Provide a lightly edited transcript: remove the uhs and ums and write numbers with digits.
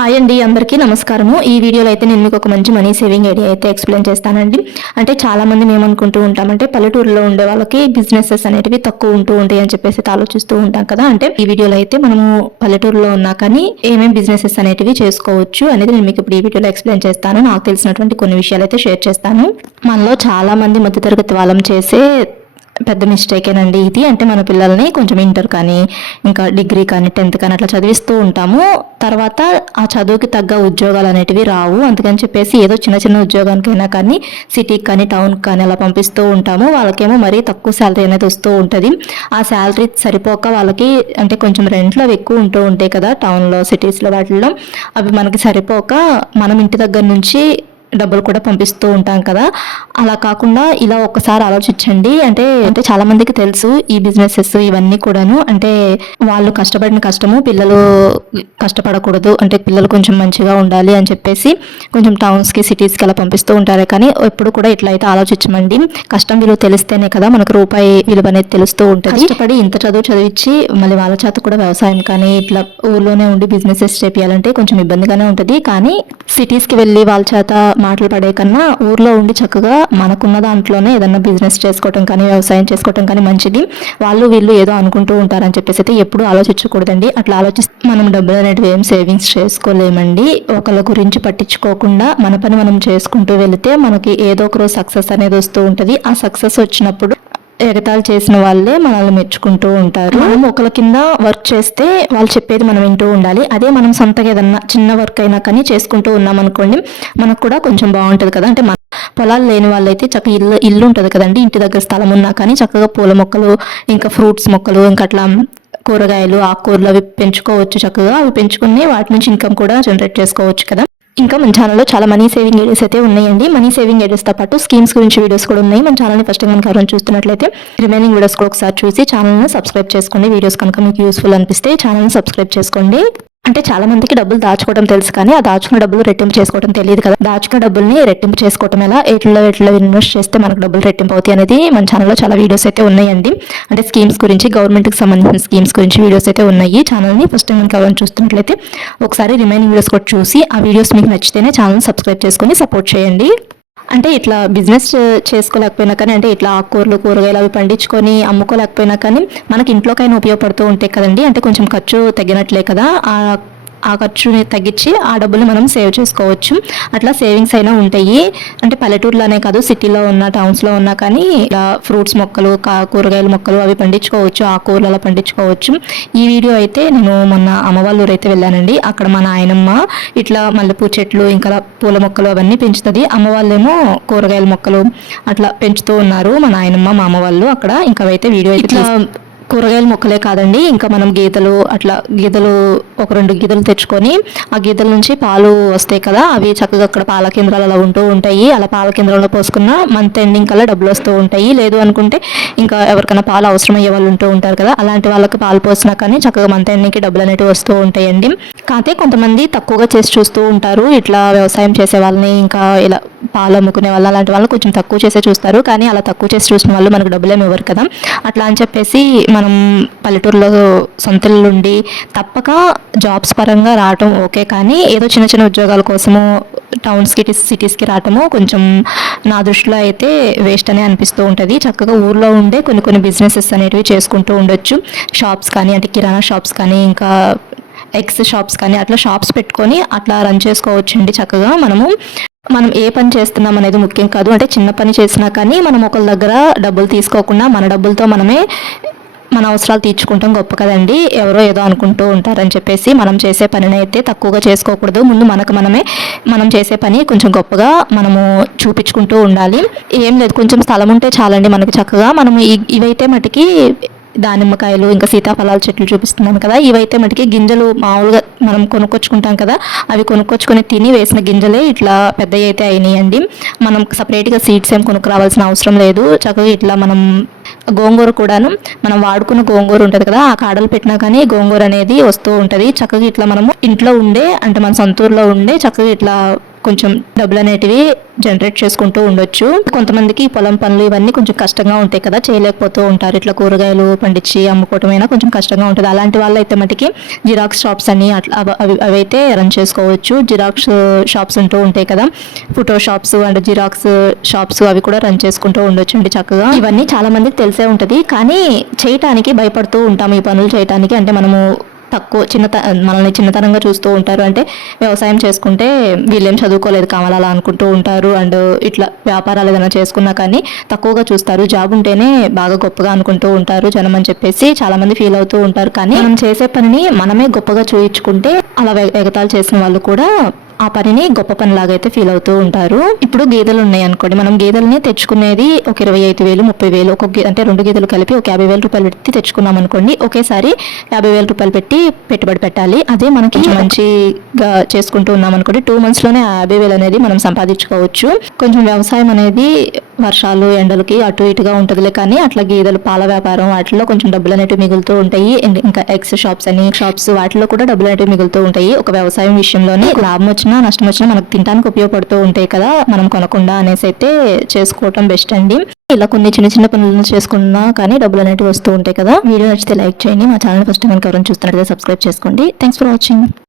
Hi అండి, అందరికీ నమస్కారము. ఈ వీడియోలో అయితే నేను మీకు ఒక మంచి మనీ సేవింగ్ ఐడియా అయితే ఎక్స్ప్లెయిన్ చేస్తానండి. అంటే చాలామంది మేము అనుకుంటూ ఉంటామంటే పల్లెటూరులో ఉండే వాళ్ళకి బిజినెసెస్ అనేటివి తక్కువ ఉంటూ ఉంటాయి అని చెప్పేసి ఆలోచిస్తూ ఉంటాం కదా. అంటే ఈ వీడియోలో అయితే మనము పల్లెటూరులో ఉన్నా కానీ ఏమేమి బిజినెసెస్ అనేటివి చేసుకోవచ్చు అనేది నేను మీకు ఇప్పుడు ఈ వీడియోలో ఎక్స్ప్లెయిన్ చేస్తాను. నాకు తెలిసినటువంటి కొన్ని విషయాలు అయితే షేర్ చేస్తాను. మనలో చాలా మంది మధ్యతరగతి వాళ్ళం చేసే పెద్ద మిస్టేకేనండి ఇది. అంటే మన పిల్లల్ని కొంచెం ఇంటర్ కానీ ఇంకా డిగ్రీ కానీ 10th కానీ అట్లా చదివిస్తూ ఉంటాము. తర్వాత ఆ చదువుకి తగ్గ ఉద్యోగాలు అనేటివి రావు. అందుకని చెప్పేసి ఏదో చిన్న చిన్న ఉద్యోగానికైనా కానీ సిటీకి కానీ టౌన్కి కానీ అలా పంపిస్తూ ఉంటాము. వాళ్ళకేమో మరీ తక్కువ శాలరీ అనేది వస్తూ ఉంటుంది. ఆ శాలరీ సరిపోక వాళ్ళకి అంటే కొంచెం రెంట్లు అవి ఎక్కువ ఉంటూ ఉంటాయి కదా టౌన్లో, సిటీస్లో, వాటిల్లో అవి మనకి సరిపోక మనం ఇంటి దగ్గర నుంచి డబ్బులు కూడా పంపిస్తూ ఉంటాం కదా. అలా కాకుండా ఇలా ఒక్కసారి ఆలోచించండి. అంటే చాలా మందికి తెలుసు ఈ బిజినెసెస్ ఇవన్నీ కూడాను. అంటే వాళ్ళు కష్టపడిన కష్టము పిల్లలు కష్టపడకూడదు, అంటే పిల్లలు కొంచెం మంచిగా ఉండాలి అని చెప్పేసి కొంచెం టౌన్స్కి సిటీస్కి అలా పంపిస్తూ ఉంటారు. కానీ ఎప్పుడు కూడా ఇట్లా అయితే ఆలోచించమండి. కష్టం విలువ తెలిస్తేనే కదా మనకు రూపాయి విలువ అనేది తెలుస్తూ ఉంటుంది. కష్టపడి ఇంత చదువు చదివించి మళ్ళీ వాళ్ళ చేత కూడా వ్యవసాయం కానీ ఇట్లా ఊర్లోనే ఉండి బిజినెసెస్ చేయాలంటే కొంచెం ఇబ్బందిగానే ఉంటుంది. కానీ సిటీస్కి వెళ్ళి వాళ్ళ చేత మాటలు పడే కన్నా ఊర్లో ఉండి చక్కగా మనకున్న దాంట్లోనే ఏదన్నా బిజినెస్ చేసుకోవటం కానీ వ్యవసాయం చేసుకోవటం కానీ మంచిది. వాళ్ళు వీళ్ళు ఏదో అనుకుంటూ ఉంటారని చెప్పేసి అయితే ఎప్పుడు ఆలోచించకూడదండి. అట్లా ఆలోచిస్తే మనం డబ్బులు అనేటివి ఏం సేవింగ్స్ చేసుకోలేమండి. ఒకళ్ళ గురించి పట్టించుకోకుండా మన పని మనం చేసుకుంటూ వెళితే మనకి ఏదో ఒక రోజు సక్సెస్ అనేది వస్తూ ఉంటుంది. ఆ సక్సెస్ వచ్చినప్పుడు ఎగతాళి చేసిన వాళ్ళే మనల్ని మెచ్చుకుంటూ ఉంటారు. మనం ఒకళ్ళ కింద వర్క్ చేస్తే వాళ్ళు చెప్పేది మనం వింటూ ఉండాలి. అదే మనం సొంతగా ఏదన్నా చిన్న వర్క్ అయినా కానీ చేసుకుంటూ ఉన్నాం అనుకోండి, మనకు కూడా కొంచెం బాగుంటుంది కదా. అంటే మన పొలాలు లేని వాళ్ళైతే చక్కగా ఇల్లు ఉంటుంది కదండి, ఇంటి దగ్గర స్థలం ఉన్నా కానీ చక్కగా పూల మొక్కలు ఇంకా ఫ్రూట్స్ మొక్కలు ఇంకా అట్లా కూరగాయలు ఆకుకూరలు అవి పెంచుకోవచ్చు. చక్కగా అవి పెంచుకుని వాటి నుంచి ఇన్కమ్ కూడా జనరేట్ చేసుకోవచ్చు కదా. ఇంకా మన ఛానల్లో చాలా మనీ సేవింగ్ వీడియోస్ అయితే ఉన్నాయండి. మనీ సేవింగ్ వీడియోస్తో పాటు స్కీమ్స్ గురించి వీడియోస్ కూడా ఉన్నాయి. మన ఛానల్ని ఫస్ట్ టైం కనుక ఎవరైనా చూస్తున్నట్లయితే రిమైనింగ్ వీడియోస్ కూడా ఒకసారి చూసి ఛానల్ని సబ్స్క్రైబ్ చేసుకోండి. వీడియోస్ కనుక మీకు యూస్ఫుల్ అనిపిస్తే ఛానల్ని సబ్స్క్రైబ్ చేసుకోండి. అంటే చాలా మందికి డబ్బులు దాచుకోవడం తెలుసు కానీ ఆ దాచుకున్న డబ్బులు రెట్టింపు చేసుకోవడం తెలియదు కదా. దాచుకున్న డబ్బుల్ని రెట్టింపు చేసుకోవడం ఎలా, ఎట్లా ఇన్వెస్ట్ చేస్తే మనకు డబ్బులు రెట్టింపు అవుతాయి అనేది మన ఛానల్లో చాలా వీడియోస్ అయితే ఉన్నాయండి. అంటే స్కీమ్స్ గురించి, గవర్నమెంట్కి సంబంధించిన స్కీమ్స్ గురించి వీడియోస్ అయితే ఉన్నాయి. ఛానల్ని ఫస్ట్ టైం కనుక ఎవరైనా చూస్తున్నట్లయితే ఒకసారి రిమైనింగ్ వీడియోస్ కూడా చూసి ఆ వీడియోస్ మీకు నచ్చితేనే ఛానల్ని సబ్స్క్రైబ్ చేసుకొని సపోర్ట్ చేయండి. అంటే ఇట్లా బిజినెస్ చేసుకోలేకపోయినా కానీ అంటే ఇట్లా ఆకుకూరలు కూరగాయలు అవి పండించుకొని అమ్ముకోలేకపోయినా కానీ మనకి ఇంట్లోకైనా ఉపయోగపడుతూ ఉంటాయి కదండి. అంటే కొంచెం ఖర్చు తగ్గినట్లే కదా. ఆ ఖర్చుని తగ్గించి ఆ డబ్బులు మనం సేవ్ చేసుకోవచ్చు. అట్లా సేవింగ్స్ అయినా ఉంటాయి. అంటే పల్లెటూరులోనే కాదు, సిటీలో ఉన్న టౌన్స్లో ఉన్నా కానీ ఇలా ఫ్రూట్స్ మొక్కలు కూరగాయల మొక్కలు అవి పండించుకోవచ్చు, ఆకుకూరలు అలా పండించుకోవచ్చు. ఈ వీడియో అయితే నేను మొన్న అమ్మ వాళ్ళ ఊరు అయితే వెళ్ళానండి. అక్కడ మా నాయనమ్మ ఇట్లా మల్లెపూ చెట్లు ఇంకా పూల మొక్కలు అవన్నీ పెంచుతుంది. అమ్మ వాళ్ళేమో కూరగాయల మొక్కలు అట్లా పెంచుతూ ఉన్నారు. మా నాయనమ్మ మా అమ్మ వాళ్ళు అక్కడ. ఇంకా అయితే వీడియో అయితే కూరగాయల మొక్కలే కాదండి, ఇంకా మనం గీతలు ఒక 2 గీతలు తెచ్చుకొని ఆ గీతల నుంచి పాలు వస్తాయి కదా, అవి చక్కగా అక్కడ పాల కేంద్రాలు అలా ఉంటూ ఉంటాయి. అలా పాల కేంద్రంలో పోసుకున్న మంత్ ఎండింగ్ కల్లా డబ్బులు వస్తూ ఉంటాయి. లేదు అనుకుంటే ఇంకా ఎవరికైనా పాలు అవసరం అయ్యే వాళ్ళు ఉంటూ ఉంటారు కదా, అలాంటి వాళ్ళకి పాలు పోసినా కానీ చక్కగా మంత్ ఎండింగ్కి డబ్బులు అనేవి వస్తూ ఉంటాయండి. కాకపోతే కొంతమంది తక్కువగా చేసి చూస్తూ ఉంటారు. ఇట్లా వ్యవసాయం చేసే వాళ్ళని ఇంకా ఇలా పాలు అమ్ముకునే వాళ్ళు అలాంటి వాళ్ళు కొంచెం తక్కువ చేసే చూస్తారు. కానీ అలా తక్కువ చేసి చూసిన వాళ్ళు మనకు డబ్బులు ఏమి ఇవ్వరు కదా. అట్లా అని చెప్పేసి మనం పల్లెటూరులో సొంతలు ఉండి తప్పక జాబ్స్ పరంగా రావటం ఓకే, కానీ ఏదో చిన్న చిన్న ఉద్యోగాల కోసము టౌన్స్కి సిటీస్కి రావటము కొంచెం నా దృష్టిలో అయితే వేస్ట్ అనే అనిపిస్తూ ఉంటుంది. చక్కగా ఊర్లో ఉండే కొన్ని బిజినెసెస్ అనేటివి చేసుకుంటూ ఉండొచ్చు. షాప్స్ కానీ అంటే కిరాణా షాప్స్ కానీ ఇంకా ఎగ్స్ షాప్స్ కానీ అట్లా షాప్స్ పెట్టుకొని అట్లా రన్ చేసుకోవచ్చు అండి. చక్కగా మనం ఏ పని చేస్తున్నాం అనేది ముఖ్యం కాదు. అంటే చిన్న పని చేసినా కానీ మనం ఒకరి దగ్గర డబ్బులు తీసుకోకుండా మన డబ్బులతో మనమే మన అవసరాలు తీర్చుకుంటాం గొప్ప కదండి. ఎవరో ఏదో అనుకుంటూ ఉంటారని చెప్పేసి మనం చేసే పనిని అయితే తక్కువగా చేసుకోకూడదు. ముందు మనం చేసే పని కొంచెం గొప్పగా మనము చూపించుకుంటూ ఉండాలి. ఏం లేదు, కొంచెం స్థలం ఉంటే చాలండి మనకి. చక్కగా మనం ఇవైతే మటుకి దానిమ్మకాయలు ఇంకా సీతాఫలాల చెట్లు చూపిస్తున్నాను కదా, ఇవైతే మటుకి గింజలు మామూలుగా మనం కొనుక్కొచ్చుకుంటాం కదా, అవి కొనుక్కొచ్చుకొని తిని వేసిన గింజలే ఇట్లా పెద్దవి అయితే అయినాయండి. మనం సపరేట్గా సీడ్స్ ఏం కొనుక్కురావాల్సిన అవసరం లేదు. చక్కగా ఇట్లా మనం గోంగూర కూడాను మనం వాడుకున్న గోంగూర ఉంటుంది కదా, ఆ కాడలు పెట్టినా కానీ గోంగూర అనేది వస్తూ ఉంటుంది. చక్కగా ఇట్లా మనము ఇంట్లో ఉండే అంటే మన సొంతూరులో ఉండే చక్కగా ఇట్లా కొంచెం డబ్బులు అనేటివి జనరేట్ చేసుకుంటూ ఉండొచ్చు. కొంతమందికి పొలం పనులు ఇవన్నీ కొంచెం కష్టంగా ఉంటాయి కదా, చేయలేకపోతూ ఉంటారు. ఇట్లా కూరగాయలు పండించి అమ్ముకోవటమైనా కొంచెం కష్టంగా ఉంటుంది. అలాంటి వాళ్ళు అయితే మటుకి జిరాక్స్ షాప్స్ అని అట్లా అవైతే రన్ చేసుకోవచ్చు. జిరాక్స్ షాప్స్ ఉంటూ ఉంటాయి కదా, photo shops and xerox shops, అవి కూడా రన్ చేసుకుంటూ ఉండొచ్చు అండి చక్కగా. ఇవన్నీ చాలా మందికి తెలిసే ఉంటుంది, కానీ చేయటానికి భయపడుతూ ఉంటాం ఈ పనులు చేయటానికి. అంటే మనము తక్కువ మనల్ని చిన్నతనంగా చూస్తూ ఉంటారు. అంటే వ్యవసాయం చేసుకుంటే వీళ్ళేం చదువుకోలేదు కావాలి అలా అనుకుంటూ ఉంటారు. అండ్ ఇట్లా వ్యాపారాలు ఏదైనా చేసుకున్నా కానీ తక్కువగా చూస్తారు. జాబ్ ఉంటేనే బాగా గొప్పగా అనుకుంటూ ఉంటారు జనం అని చెప్పేసి చాలా మంది ఫీల్ అవుతూ ఉంటారు. కానీ మనం చేసే పనిని మనమే గొప్పగా చూయించుకుంటే అలా ఎగతాళి చేసిన వాళ్ళు కూడా ఆ పనిని గొప్ప పనిలాగా అయితే ఫీల్ అవుతూ ఉంటారు. ఇప్పుడు గేదెలు ఉన్నాయి అనుకోండి, మనం గేదెలని తెచ్చుకునేది ఒక 25,000 30,000 అంటే 2 గేదెలు కలిపి ఒక 50,000 రూపాయలు పెట్టి తెచ్చుకున్నాం అనుకోండి, ఒకేసారి 50,000 రూపాయలు పెట్టి పెట్టుబడి పెట్టాలి. అదే మనకి మంచిగా చేసుకుంటూ ఉన్నాం అనుకోండి, 2 monthsలోనే 50,000 అనేది మనం సంపాదించుకోవచ్చు. కొంచెం వ్యవసాయం అనేది వర్షాలు ఎండలకి అటు ఇటుగా ఉంటుందిలే, కానీ అట్లా గేదెలు పాల వ్యాపారం వాటిలో కొంచెం డబ్బులు అనేవి మిగులుతూ ఉంటాయి. ఇంకా ఎగ్స్ షాప్స్ అని షాప్స్ వాటిలో కూడా డబ్బులు అనేవి మిగులుతూ ఉంటాయి. ఒక వ్యవసాయం విషయంలోనే లాభం వచ్చినా నష్టం వచ్చినా మనకు తినడానికి ఉపయోగపడుతూ ఉంటాయి కదా, మనం కొనకుండా అనేసి అయితే చేసుకోవటం బెస్ట్ అండి. ఇలా కొన్ని చిన్న చిన్న పనులను చేసుకున్నా కానీ డబ్బులు అనేవి వస్తూ ఉంటాయి కదా. వీడియో నచ్చితే లైక్ చేయండి. మా ఛానల్ ఫస్ట్ టైం ఎవరైనా చూస్తున్నట్లయితే సబ్స్క్రైబ్ చేసుకోండి. Thanks for watching.